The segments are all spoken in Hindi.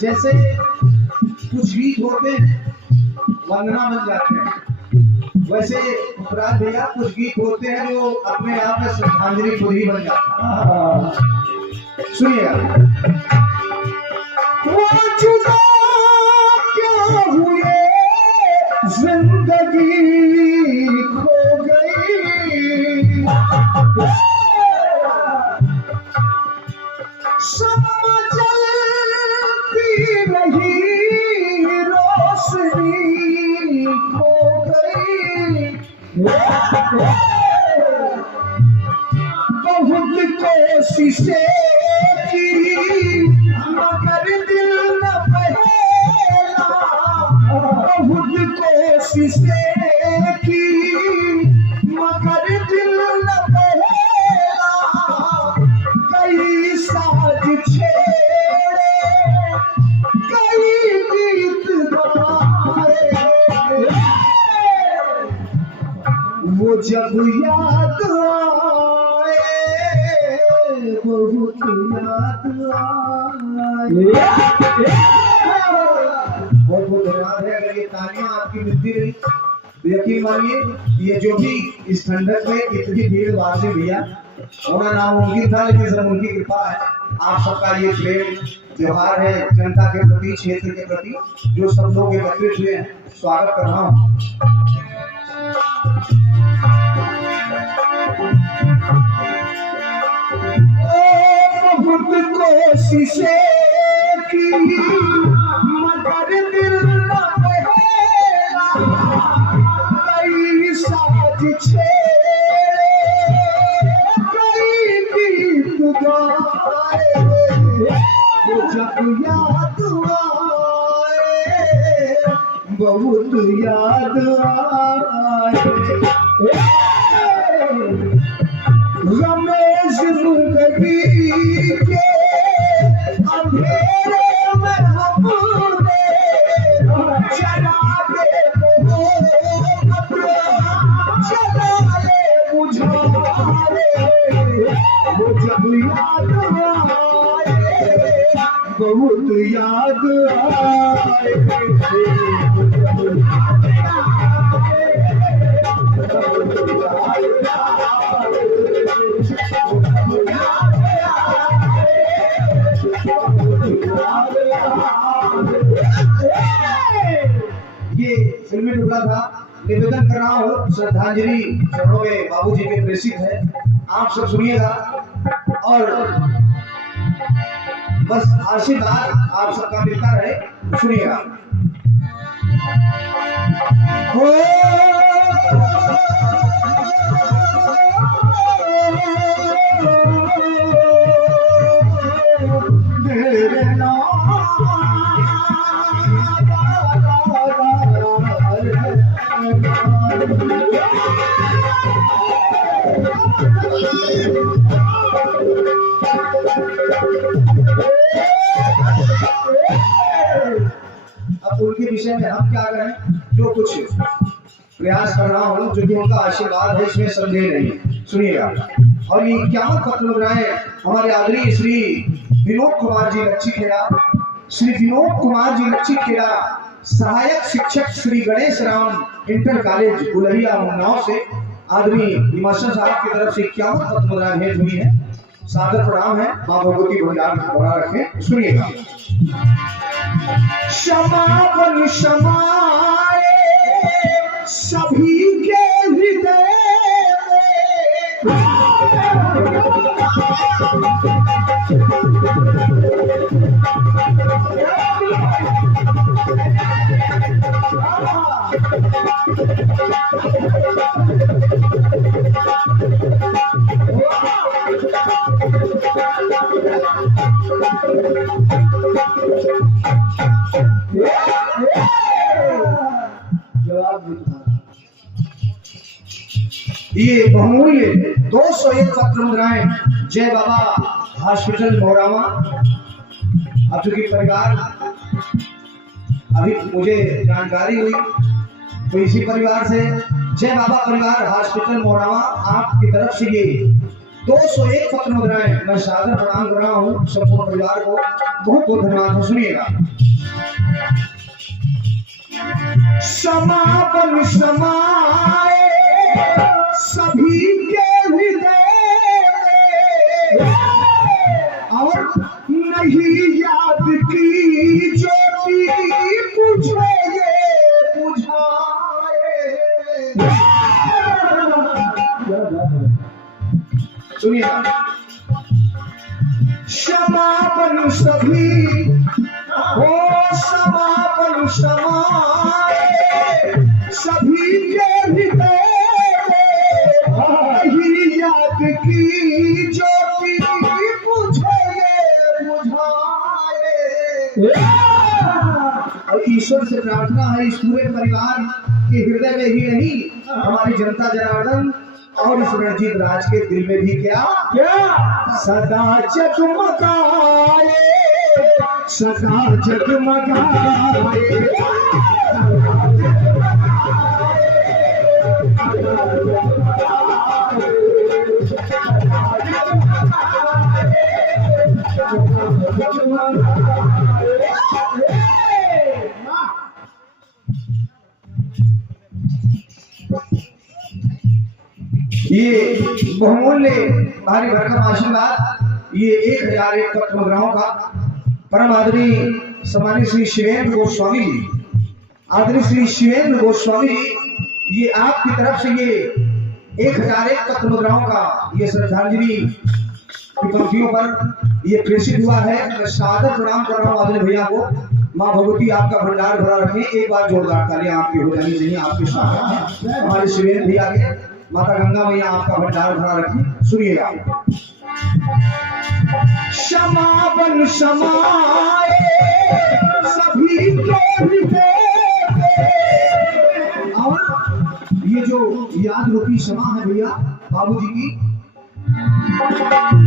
जैसे कुछ गीत होते हैं वंदना बन जाते हैं, वैसे अपराध भैया कुछ गीत होते हैं जो अपने आप में श्रद्धांजलि खुद ही बन जाता है। सुनिए, वो जुदा क्या हुए जिंदगी खो गई, शम्मा जलती रही रोशनी खो गई, बहुत कोशिशें की मगर दिल न बहेला, बहुत कोशिशें की मगर दिल न बहेला, कई साज छेड़े कई गीत गाए, वो जब याद आए बहुत याद आए। बहुत बहुत धन्यवाद है। अगर ये तालियां आपकी मिलती रही तो यकीन मानिए ये जो भी इस ठंडक में इतनी भीड़ वाले भैया होना नामुमकिन था, लेकिन सब उनकी कृपा है। आप सबका ये प्रेम त्योहार है जनता के प्रति, क्षेत्र के प्रति, जो सब लोग एकत्रित हुए हैं, स्वागत कर रहा हूँ। बहुत कोशिशें की मगर दिल न बहेला, कई साज छेड़े कई गीत गाए, वो जब याद आए बहुत याद आए। रमेश जिंदगी के अंधेरे में हमने चलाए चलाए बुझाए, वो जब याद आए बहुत याद आए। ये फिल्मी टुकड़ा था, निवेदन कर रहा हूँ, श्रद्धांजलि चरणों में बाबूजी के प्रेषित है, आप सब सुनिएगा और बस आशीर्वाद आप सबका मिलता रहे, सुनिएगा। अब उनके विषय में हम क्या करें, जो कुछ प्रयास कर रहा हूँ, जो कि उनका आशीर्वाद है, इसमें संदेह नहीं, सुनिएगा। और ये क्या पत्र बनाए हमारे आदरणीय श्री विनोद कुमार जी लच्छी खेड़ा, श्री विनोद कुमार जी लच्छी खेड़ा, सहायक शिक्षक श्री गणेश राम इंटर कॉलेज गुलरिया उन्नाव से आदरणीय हिमाचल साहब की तरफ से 51 पत्र मुद्राएं भेज हुई है। सादर प्रणाम है, मां भगवती भंडार बना रखें, सुनिएगा। क्षमा बन क्षमाए सभी के हृदय में, ये बहुमूल्य 201 पत्र मुद्राएं जय बाबा हॉस्पिटल मोरावा। अब चूंकि परिवार अभी मुझे जानकारी हुई तो इसी परिवार से जय बाबा परिवार हॉस्पिटल मोरावा आपकी तरफ से ये 201 पत्र मुद्राएं मैं सादर प्रणाम कर रहा हूँ संपूर्ण परिवार को। बहुत बहुत धन्यवाद। सुनिएगा। समापन समाए सभी के हृदय और नहीं याद की ज्योति बुझे ये बुझाए। सुनिए। समापन सभी हो समापन समाए सभी के हृदय याद की ज्योति बुझे बुझाए। और ईश्वर से प्रार्थना है इस पूरे परिवार के हृदय में ही नहीं हमारी जनता जनार्दन और इस रणजीत राज के दिल में भी क्या क्या सदा जगमगाए सदा जगमगाए। ये बहुमूल्य भारी भरकम आशीर्वाद ये 1001 पत्र मुद्राओं का परम आदरणीय सम्मानीय श्री शिवेंद्र गोस्वामी जी आदरणीय श्री शिवेंद्र गोस्वामी जी ये आपकी तरफ से ये 1001 पत्र मुद्राओं का ये श्रद्धांजलि की पंक्तियों पर ये प्रेषित हुआ है। मैं सादर प्रणाम कर रहा हूँ आदरणीय भैया को। माँ भगवती आपका भंडार भरा रखे। एक बार जोरदार तालियां आपकी हो जानी चाहिए आपके साथ हमारे शिवेंद्र भैया के। माता गंगा मैया आपका भंडार भरा रखी। सुनिएगा। समापन समाए सभी के हृदय और ये जो याद रूपी समा है भैया बाबूजी की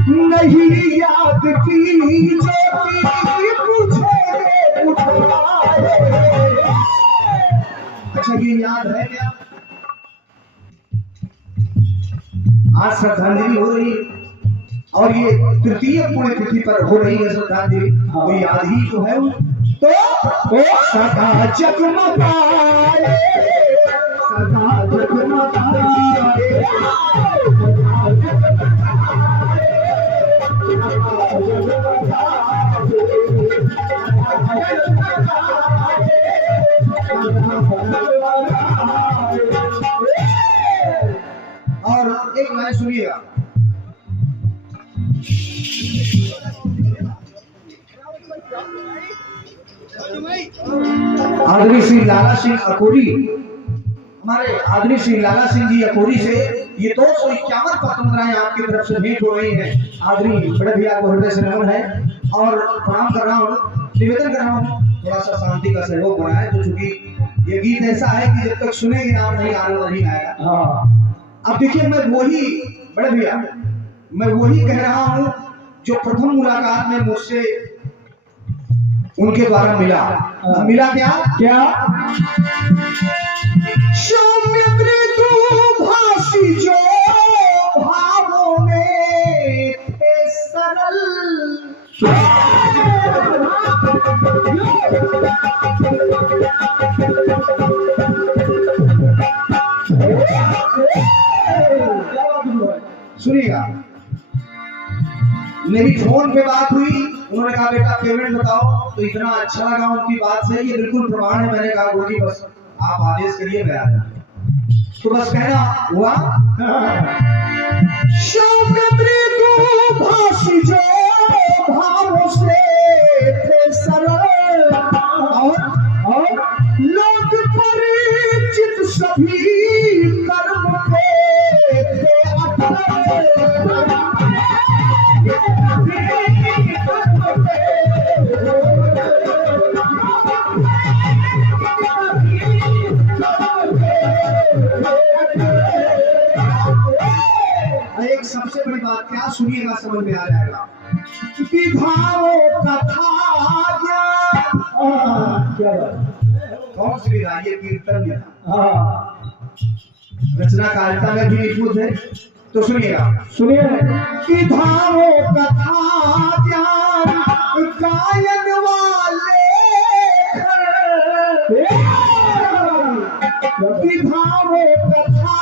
नहीं याद की ज्योति बुझे बुझाए। अच्छा ये याद है क्या? आज श्रद्धांजलि हो रही और ये तृतीय पुण्यतिथि पर हो रही है श्रद्धांजलि। वो याद ही तो है तो सदा जगमगाए सदा जगमगाए। और एक लाइन सुनिएगा। आदरणीय श्री लाला सिंह अकोरी हमारे आदरणीय श्री लाला सिंह जी अकोरी से ये 251 पत्र मुद्राएं आपकी तरफ से भेंट हो रही हैं। आदरणीय बड़े भैया को हृदय से नमन है और प्रणाम कर रहा हूँ। निवेदन कर रहा हूँ थोड़ा सा शांति का सहयोग बनाए तो चूंकि ये गीत ऐसा है कि जब तक सुनेंगे आप नहीं आनंद नहीं आएगा। अब देखिए मैं वही बड़े भैया मैं वही कह रहा हूँ जो प्रथम मुलाकात में मुझसे उनके द्वारा मिला। मिला क्या क्या सौम्य तू भासी जो भावों में थे सरल सुनिएगा। मेरी फोन पे बात हुई उन्होंने कहा बेटा पेमेंट बताओ तो इतना अच्छा लगा उनकी बात से ये बिल्कुल प्रमाण है। मैंने कहा गुरुजी बस आप आदेश करिए मैं आ जाऊंगा। तो बस कहना हुआ तू भासी जो भावों से थे सरल और लोग परिचित सब भी कर्म पे थे एक सबसे बड़ी बात क्या सुनिएगा, समझ में आ जाएगा। विधाओं कथा क्या कौन सी विधा? ये कीर्तन विधा। रचना कारिता में भी निपुण है, तो सुनिएगा। सुनिए, विधाओं कथा ज्ञान गायन वाले, विधाओं कथा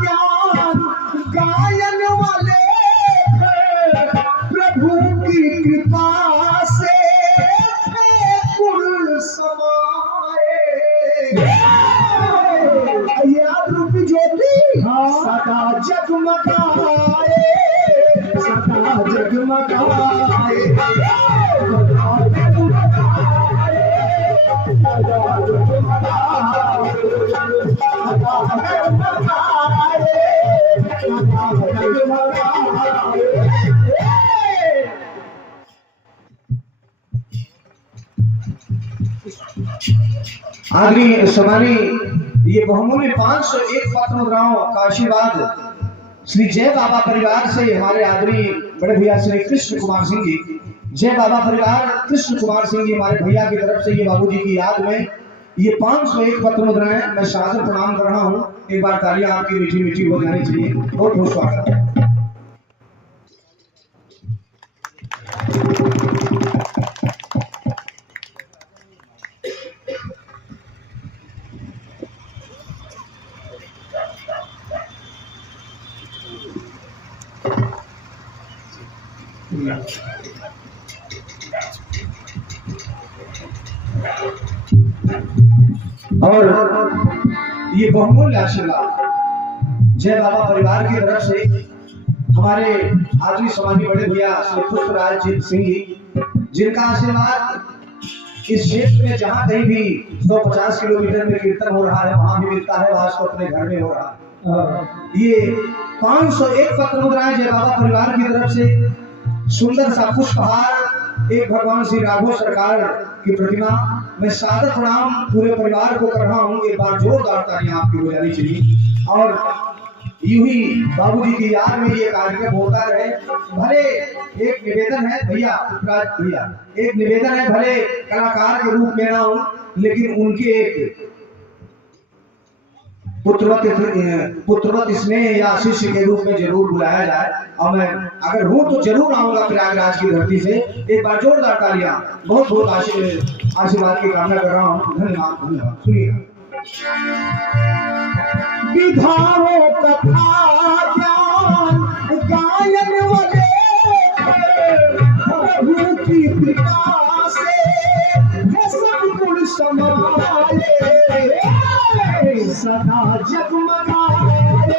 ज्ञान गायन वाले, प्रभु की कृपा से गुण समाए। याद रूपी ज्योति सदा जगमगाए, सदा जगमगाए। आदमी समानी ये बहुमूल्य 501 पत्र मुद्राओं का आशीर्वाद श्री जय बाबा परिवार से हमारे आदरणीय बड़े भैया श्री कृष्ण कुमार सिंह जी, जय बाबा परिवार कृष्ण कुमार सिंह जी हमारे भैया की तरफ से ये बाबूजी की याद में ये 501 पत्र मुद्राएं मैं सादर प्रणाम कर रहा हूँ। एक बार तालियां आपकी मीठी मीठी हो जानी चाहिए। बहुत बहुत स्वागत है। और ये बहुमूल्य आशीर्वाद जय बाबा परिवार की तरफ से हमारे आदमी समाजी बड़े भैया श्री पुष्पराज सिंह जी, जिनका आशीर्वाद इस क्षेत्र में जहाँ कहीं भी 150 किलोमीटर में कीर्तन हो रहा है वहां भी मिलता है, आज तो अपने घर में हो रहा है। ये 501 पत्र मुद्राएं जय बाबा परिवार की तरफ से सुंदर सा पुष्पहार एक भगवान श्री राघव सरकार की प्रतिमा मैं सादर प्रणाम पूरे परिवार को कर रहा हूँ। एक बार जोरदार तालियां आपकी हो जानी चाहिए। और यूं ही बाबूजी की याद में ये कार्यक्रम होता रहे। भले एक निवेदन है भैया, भैया एक निवेदन है, भले कलाकार के रूप में ना हो लेकिन उनके एक पुत्रवत स्नेह या शिष्य के रूप में जरूर बुलाया जाए। और मैं अगर हूँ तो जरूर आऊंगा प्रयागराज की धरती से। एक बार जोरदार तालियां, बहुत बहुत आशीर्वाद की कामना कर रहा हूँ। धन्यवाद धन्यवाद। सुनिएगा। विधाओं कथा ज्ञान गायन वाले, प्रभु की कृपा से सब गुण समाए, सदा जगमगाए,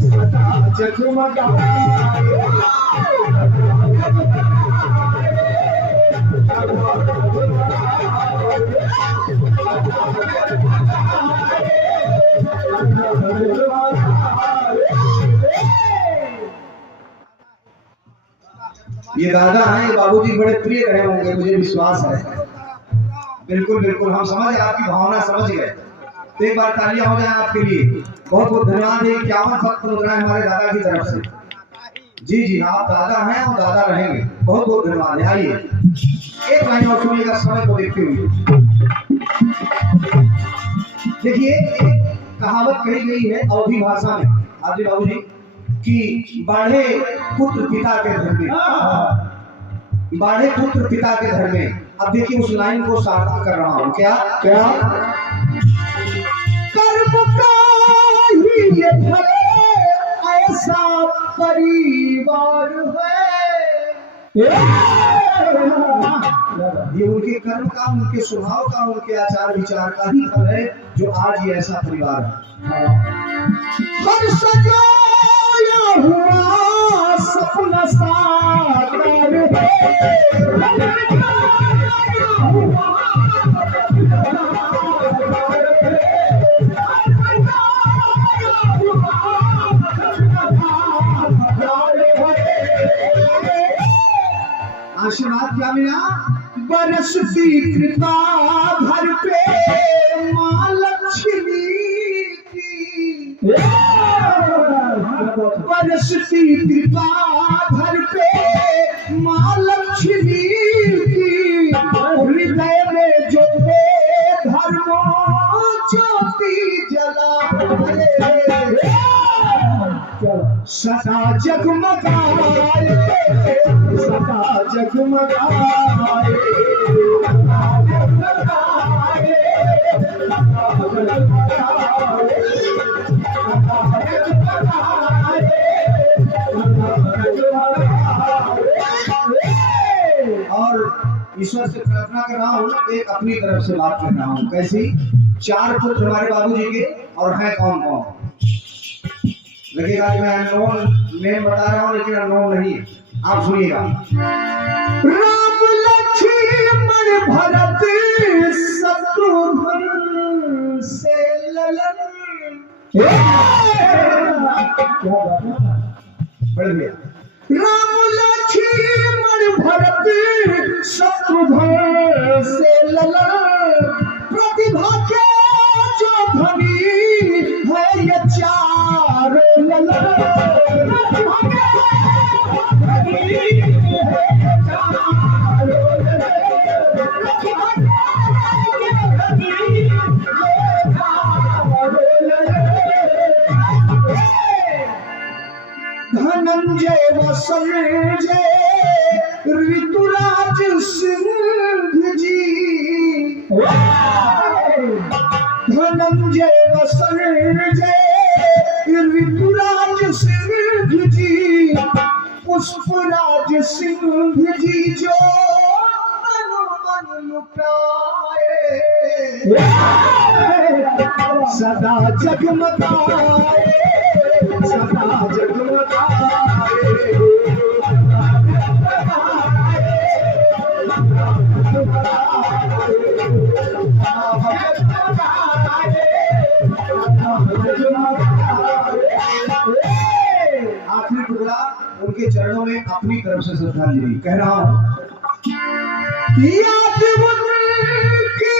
सदा जगमगाए। ये दादा हैं, बाबूजी बड़े प्रिय रहे होंगे, मुझे विश्वास है। बिल्कुल बिल्कुल, हम समझ गए, आपकी भावना समझ गए। तो एक बार तालियां हो जाए आपके लिए। बहुत बहुत धन्यवाद है। 51 पत्र मुद्राएं हमारे दादा की तरफ से। जी जी, आप दादा हैं और दादा रहेंगे। बहुत बहुत धन्यवाद है। आइए एक लाइन और सुनिएगा समय को देखते हुए। देखिए कहावत कही गई है अवधी भाषा में आदि बाबूजी कि बाढ़े पुत्र पिता के घर में, बाढ़े पुत्र पिता के घर में। अब देखिए उस लाइन को सार्थक कर रहा हूं। क्या क्या कर्म का ही ये ऐसा परिवार है। ये उनके कर्म का, उनके स्वभाव का, उनके आचार विचार का ही फल है जो आज ये ऐसा परिवार है। हर सजाया हुआ सपना साकार है। बाद क्या मिला? बरसती कृपा घर पे माँ लक्ष्मी की, बरसती कृपा घर पे माँ लक्ष्मी की, हृदय में जो धर्मो ज्योति जलाए, सदा जगमगाए, सदा जगमगाए, और ईश्वर से प्रार्थना कर रहा हूँ, एक अपनी तरफ से बात कर रहा हूँ। कैसी? 4 पुत्र हमारे बाबूजी के, और हैं कौन कौन? लगेगा कि मैं अननोन नेम बता रहा हूँ, लेकिन अननोन नहीं है। आप सुनिएगा। राम लक्ष्मण भरत शत्रुघ्न से ललन, बढ़ गया। राम लक्ष्मण भरत शत्रुघ्न से ललन, प्रतिभा के जो धनी है ये 4 ललन, प्रतिभा के धनी है ये 4 ललन, प्रतिभा के धनी है ये 4 ललन। धनंजय व संजय ऋतुराज सिंह जी, धनंजय व संजय ऋतुराज सिंह जी, पुष्पराज सिंह जी जो मन लुटाए, सदा जगमगाए, सदा जगमगाए, आखिरी टुकड़ा उनके चरणों में अपनी तरफ से श्रद्धांजलि कह रहा हूँ। याद उनकी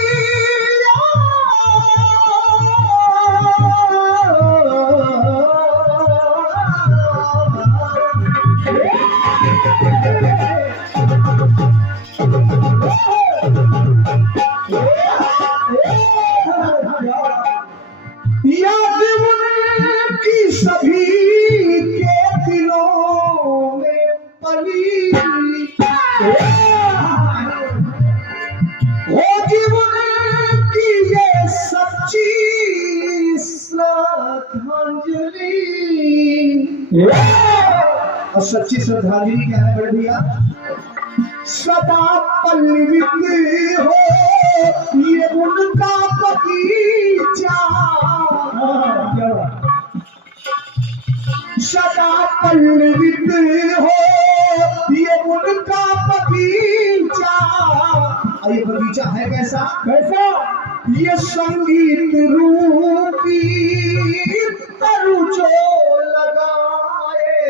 याद उनकी सभी के दिलों में पली, होगी उनकी ये सच्ची श्रद्धांजलि। और सच्ची श्रद्धांजलि क्या है बड़े भैया? सदा पल्लवित हो ये उनका बगीचा, सदा पल्लवित हो ये उनका बगीचा। ये बगीचा है कैसा? कैसा? ये संगीत रूपी तरु जो लगाए,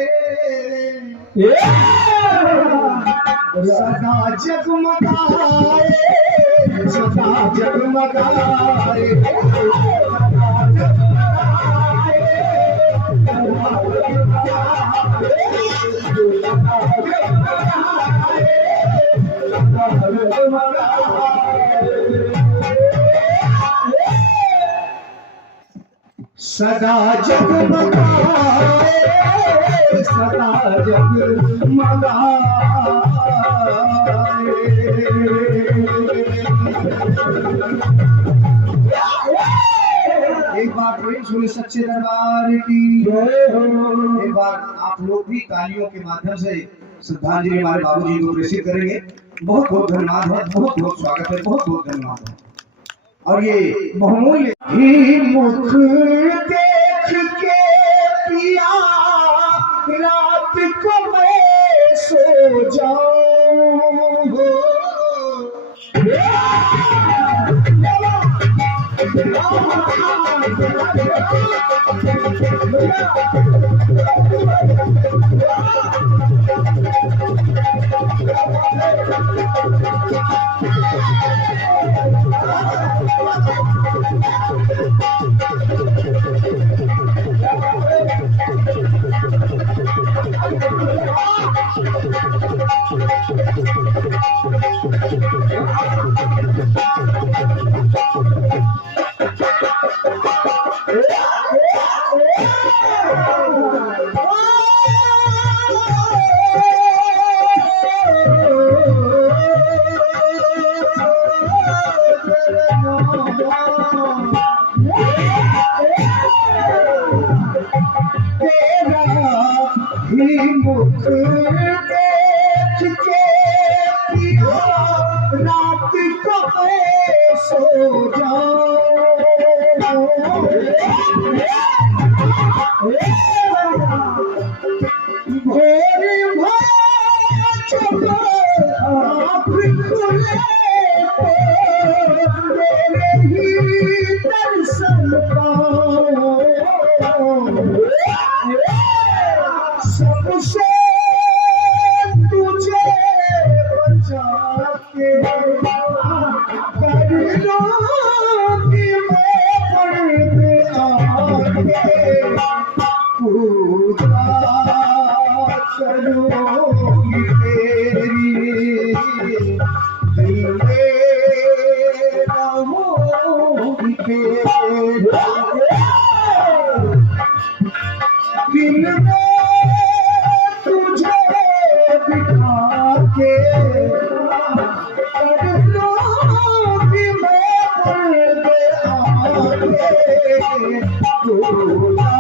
सदा जगमगाए, सदा जगमगाए, सदा जगमगाए, सदा जगमगाए। एक बार प्रेम सुनिए सच्चे दरबार की। एक बार आप लोग भी तालियों के माध्यम से श्रद्धांजलि हमारे बाबूजी को प्रेषित करेंगे। बहुत बहुत धन्यवाद है, बहुत बहुत स्वागत है, बहुत बहुत धन्यवाद है। और ये बहुमूल्य ही मुख देख के पिया रात को मैं सो जाऊं हो, मुख देख के रात को सो जाओ भोर आप खुले मेरे ही दर्शन पाओ सबसे तुझे बचा के कर लो कि मैं पढ़ने आके पूजा करूँगी तेरी दिल में रहूँगी तेरी दिल में के कर लो कि मैं पढ़ने आके पूजा करूँगी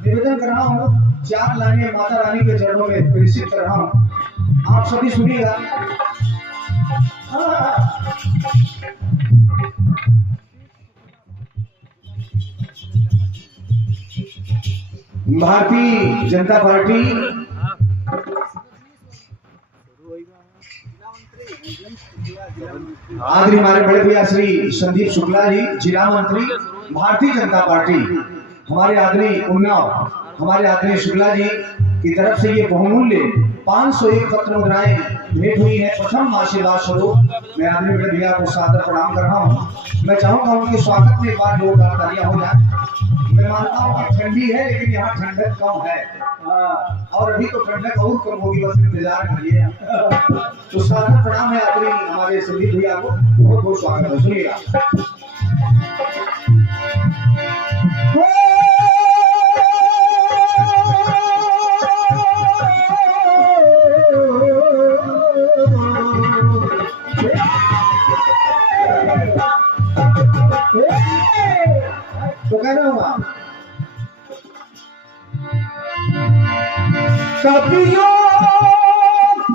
निवेदन कर रहा हूँ 4 लाइनें माता रानी के चरणों में प्रेषित कर रहा हूँ, आप सभी सुनिएगा। भारतीय जनता पार्टी आदरणीय हमारे बड़े भैया श्री संदीप शुक्ला जी जिला मंत्री भारतीय जनता पार्टी, हमारे आदरणीय उन्नाव हमारे आदरणीय शुक्ला जी की तरफ से ये बहुमूल्य 501 पत्र मुद्राएं भेंट हुई है। प्रथम आशीर्वाद स्वरूप मैं आदरणीय बड़े भैया को सादर प्रणाम कर रहा हूँ। मैं चाहूंगा उनके स्वागत में एक बार जोरदार तालियां हो जाए। मैं मानता हूँ कि ठंडी है लेकिन यहाँ ठंडक कम है और अभी तो ठंडक और कम होगी, बस इंतजार करिए। तो सादर प्रणाम है आदरणीय हमारे संदीप भैया को, बहुत बहुत स्वागत है। सुनिएगा। तो कह रहा हूँ कवियों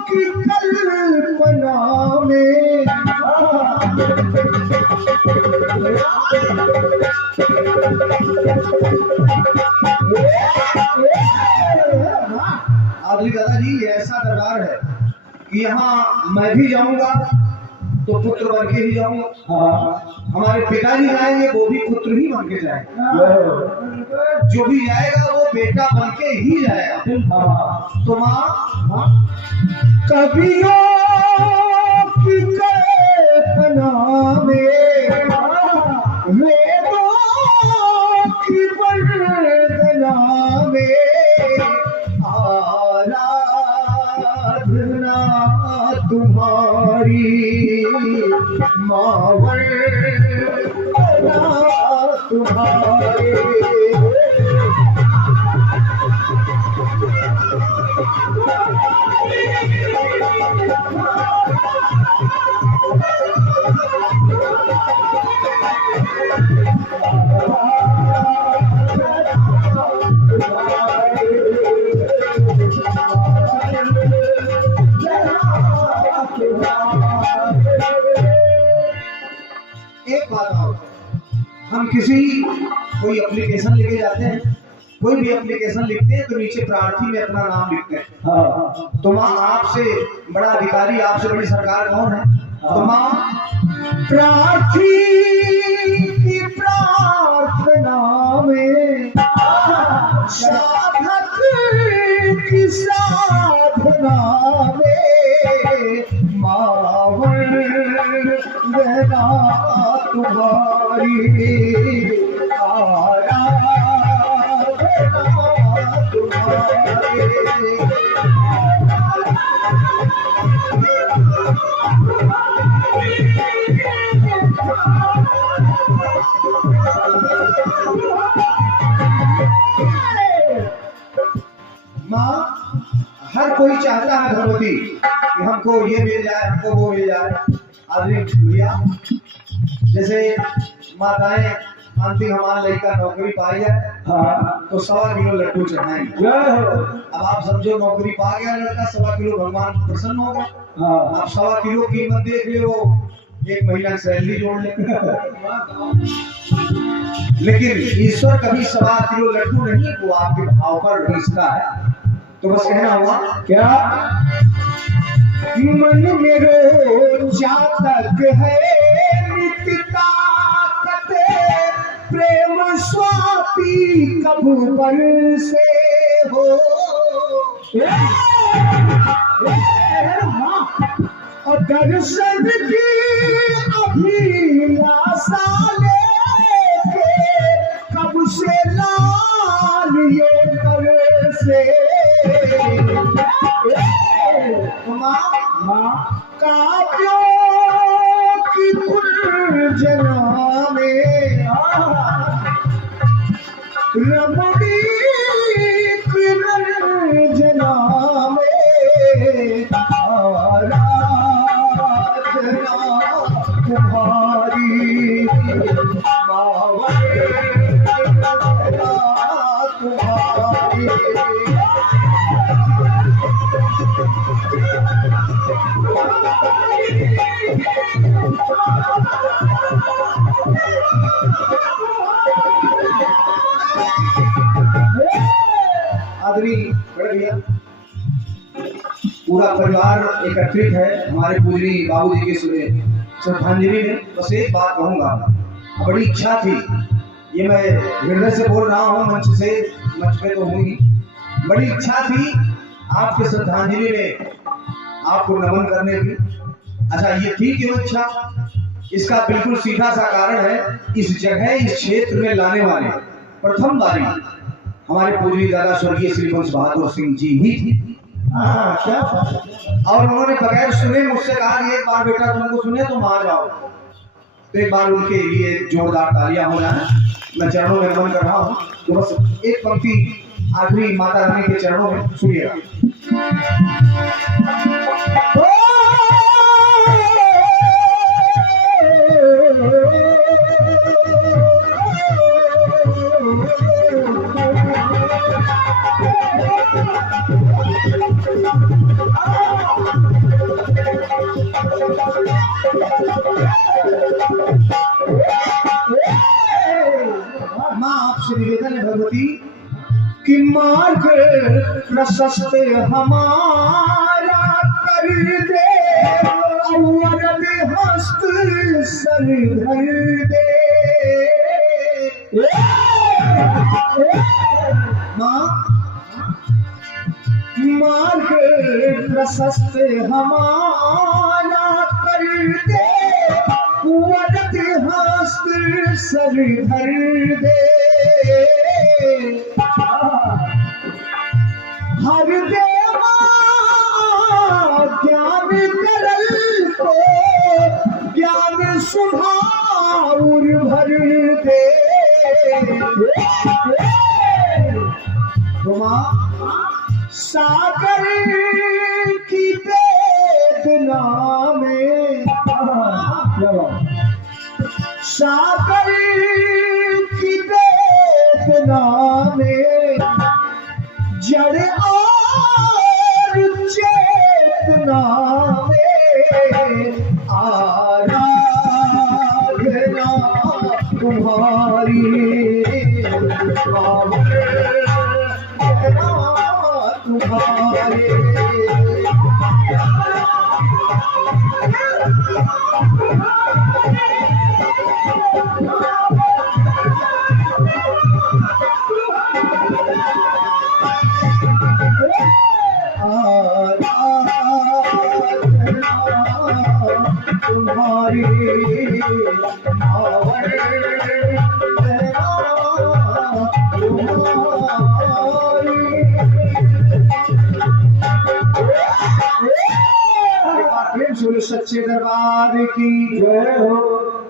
की कल्पना में आदरणीय दादाजी ऐसा दरबार है कि यहाँ मैं भी जाऊंगा तो पुत्र बन के ही जाऊंगा, हमारे पिताजी जाएंगे वो भी पुत्र ही बन के जाएंगे, जो भी जाएगा वो बेटा बन के ही जाएगा। तो माँ कवियों की कल्पना में वेदों की वंदना में आराधना तुम्हारी मावर तुम्हारे एक बात और, हम किसी कोई एप्लीकेशन लेके जाते हैं, कोई भी एप्लीकेशन लिखते हैं तो नीचे प्रार्थी में अपना नाम लिखते हैं। तो माँ आपसे बड़ा अधिकारी, आपसे बड़ी सरकार कौन है? तो माँ प्रार्थी की प्रार्थना में, साधक की साधना में, मावन रहना तुम्हारी माँ हर कोई चाहता है भगवती कि हमको ये मिल जाए, हमको वो मिल जाए। आदमी भैया जैसे माताएं मानती हमारा लड़का नौकरी पाई जाए, हाँ, तो 1.25 किलो लड्डू चढ़ाएंगे। अब आप समझो नौकरी पा गया लड़का, 1.25 किलो भगवान प्रसन्न हो गए। हाँ, आप 1.25 किलो कीमत देख ले, वो 1 महीना की सैलरी जोड़ ले। लेकिन ईश्वर कभी 1.25 किलो लड्डू नहीं, वो आपके भाव पर बेचता है। तो बस कहना हुआ क्या, मन में रोज जातक है नित्य ताकत, प्रेम स्वापी कब बरसे हो, और दर्शन की अभिलाषा लेके कब से लाल ये बरसे। काव्यों की कुंजना में रमणी रंजना में आराधना तुम्हारी, तुम्हारी। आदमी बड़े भैया पूरा परिवार एकत्रित है हमारे पूजनीय बाबूजी के सुने श्रद्धांजलि में। बस एक बात कहूंगा, बड़ी इच्छा थी, ये मैं हृदय से बोल रहा हूँ, मंच से, मंच पे तो हुई, बड़ी इच्छा थी आपके श्रद्धांजलि में आपको नमन करने की। अच्छा ये थी क्यों इच्छा, इसका बिल्कुल सीधा सा कारण है, इस जगह इस क्षेत्र में लाने वाले प्रथम बारी हमारे पूजनीय दादा स्वर्गीय श्री वंश बहादुर सिंह जी ही थी। क्या और उन्होंने बगैर सुने मुझसे कहा कि एक बार बेटा तुमको सुने तुम आ जाओ, तो एक बार उनके लिए जोरदार तालियां हो जाए। मैं चरणों में नमन कर रहा हूँ, तो बस एक पंक्ति आखिरी माता रानी के चरणों में सुनिएगा। माँ आपसे निवेदन है भगवती कि मार्ग प्रशस्त हमारा कर दे, अवरद हस्त सर धर दे। माँ मार्ग प्रशस्त हमारा कर दे, वरद हस्त सर धर दे। हर देवा ज्ञान करल को ज्ञान सुभाउर भर दे। सागर की वेदना में, सागर की वेदना में जड़ और चेतना में आराधना तुम्हारी, तुम्हारे सच्चे दरबार की जय हो।